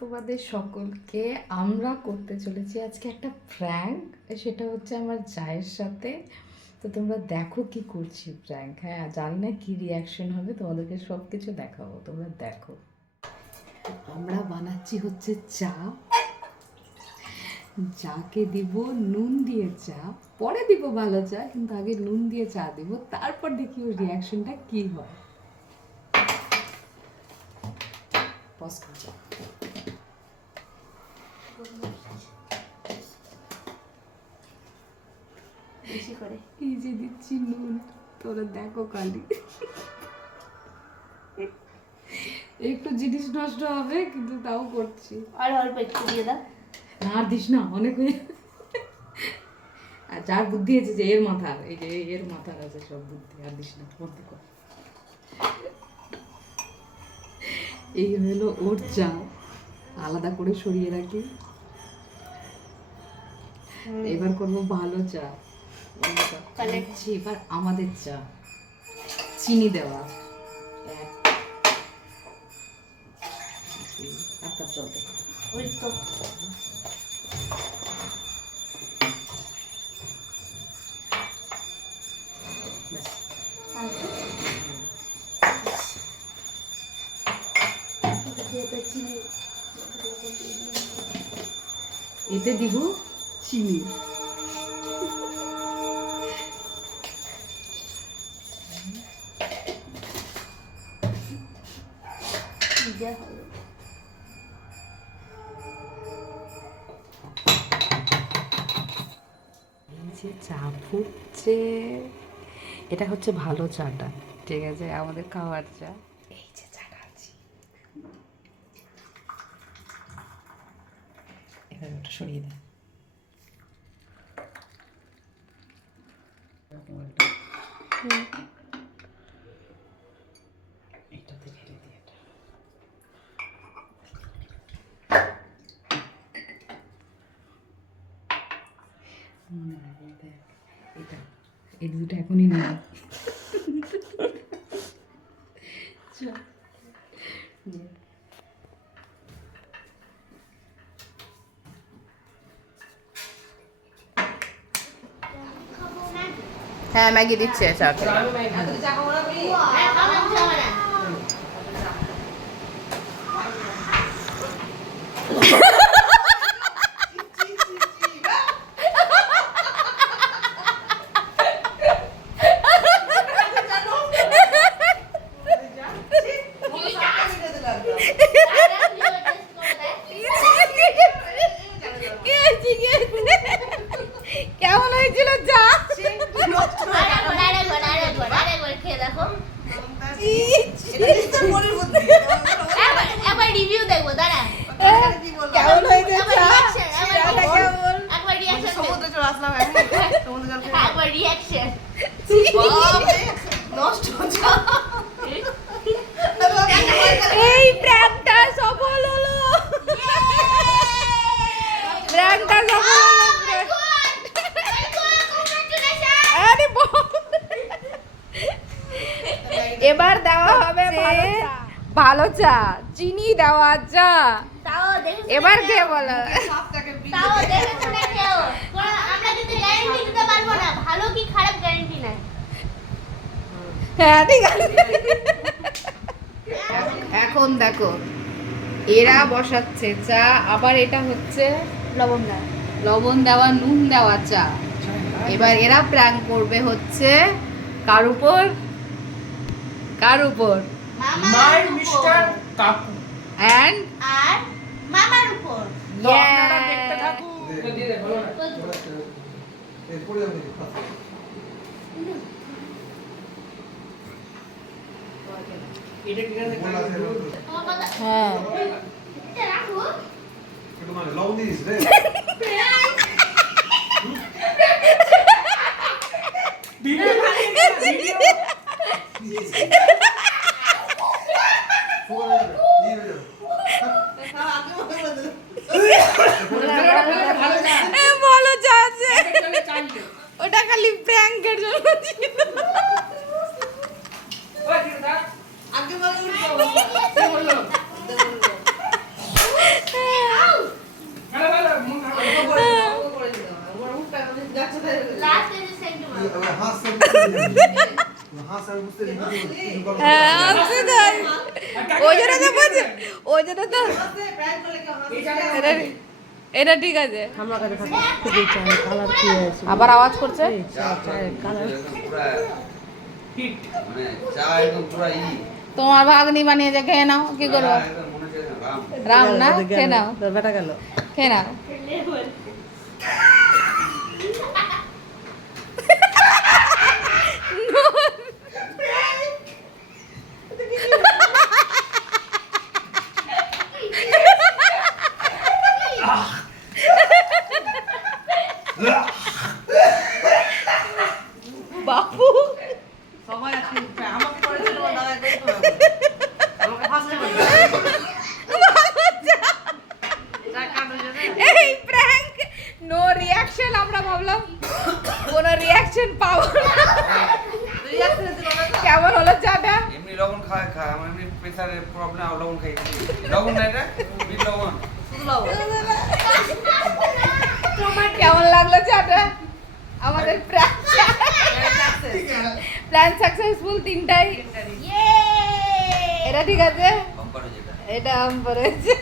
তোমাদের সকলকে আমরা করতে চলেছি আজকে একটা প্র্যাঙ্ক, সেটা হচ্ছে আমার জায়ের সাথে। তো তোমরা দেখো কি করছি প্র্যাঙ্ক। হ্যাঁ, জানি না কি রিয়াকশন হবে, তোমাদেরকে সব কিছু দেখাবো, তোমরা দেখো। আমরা বানাচ্ছি হচ্ছে চা, চাকে দিব নুন দিয়ে চা, পরে দিব ভালো চা, কিন্তু আগে নুন দিয়ে চা দিব, তারপর দেখি ওর রিয়াকশনটা কি হয়। পজ করো। বেশি করে এই যে দিচ্ছি নুন, তোরা দেখো খালি। একটু জিনিস নষ্ট হবে কিন্তু তাও করছি। আর অল্প একটু দিয়ে দাও। না আর দিস না, অনেক হয়ে। আর যার বুদ্ধি আছে যে এর মাথার, এই যে এর মাথার আছে সব বুদ্ধি, আর দিস না, বন্ধ কর। এই হলো ওর চা, আলাদা করে সরিয়ে রাখি। এবার করবো ভালো চা। এবার আমাদের চা, চিনি দেওয়া, এক কাপ জল দেবো। ওই তো এতে দিব চিনি। যে চা ফুটছে, এটা হচ্ছে ভালো চাটা, ঠিক আছে, আমাদের খাওয়ার চা। এই যে চা খাচ্ছি, এবার ওটা সরিয়ে দেয়। এটাতে ঢেলে দিই এটা। এটা এই দুটো এখনই নিয়ে হ্যাঁ ম্যাগি দিচ্ছে চাকে। কেমন হয়েছিল চা? একবার রিভিউ দেখবো, দাঁড়া। কেমন হয়েছে চা? একবার রিঅ্যাকশন, সমুদ্রে চলে আসলাম এখন, সমুদ্রে জল খেয়ে একবার রিঅ্যাকশন। নষ্ট চা। এই প্র্যাঙ্কটা সফল হলো, প্র্যাঙ্কটা সফল হলো। এবার দেওয়া হবে ভালো চা, চিনি দেওয়া চা। এবার কে বলো? হ্যাঁ ঠিক আছে। এখন দেখো এরা বসাচ্ছে চা, আবার এটা হচ্ছে লবণ দেওয়া নুন দেওয়া চা। এবার এরা প্র্যাঙ্ক করবে হচ্ছে কার উপর? কার উপর? মাই মিস্টার কাকু এন্ড আর মামার উপর। তো আপনারা দেখতে থাকুন। দিয়ে দে বলো না এই পড়ে যাবে। এটা কি আছে? হ্যাঁ এটা রাখো। একটু মানে লবণ দিস রে। ভিডিও ভিডিও ভালো চা আছে, ওটা খালি প্র্যাঙ্কের জন্য ছিল। হ্যাঁ আছে তাই ওই জন্য তো বলছি ওই জন্য তো এটা- এটা ঠিক আছে আমার কাছে থাকে খুবই চায় কালার কি আছে আবার আওয়াজ করছে কালার মানে চা একদম পুরা তোমার ভাগ্নি বানিয়েছে খেয়ে নাও কি করবো একদম মনে হচ্ছে রাম রাম না খেয়ে নাও তোর বেটা গেল খেয়ে নাও বাপু সবাই আসি আমাকে করেছিল দাদা দেখো আমাকে ফার্স্ট এই প্র্যাঙ্ক নো রিঅ্যাকশন আমরা ভাবলাম কোনো রিঅ্যাকশন পাবো না কেমন হলো চাটা এমনি লবণ খায় আমার এমনি প্রেসারের প্রবলেম লবণ খাই লবণ না এটা বিট লবণ কেমন লাগলো চাটা আমাদের প্ল্যান সাকসেসফুল তিনটাই এটা ঠিক আছে বাম্পার যেটা এটা আম পড়েছে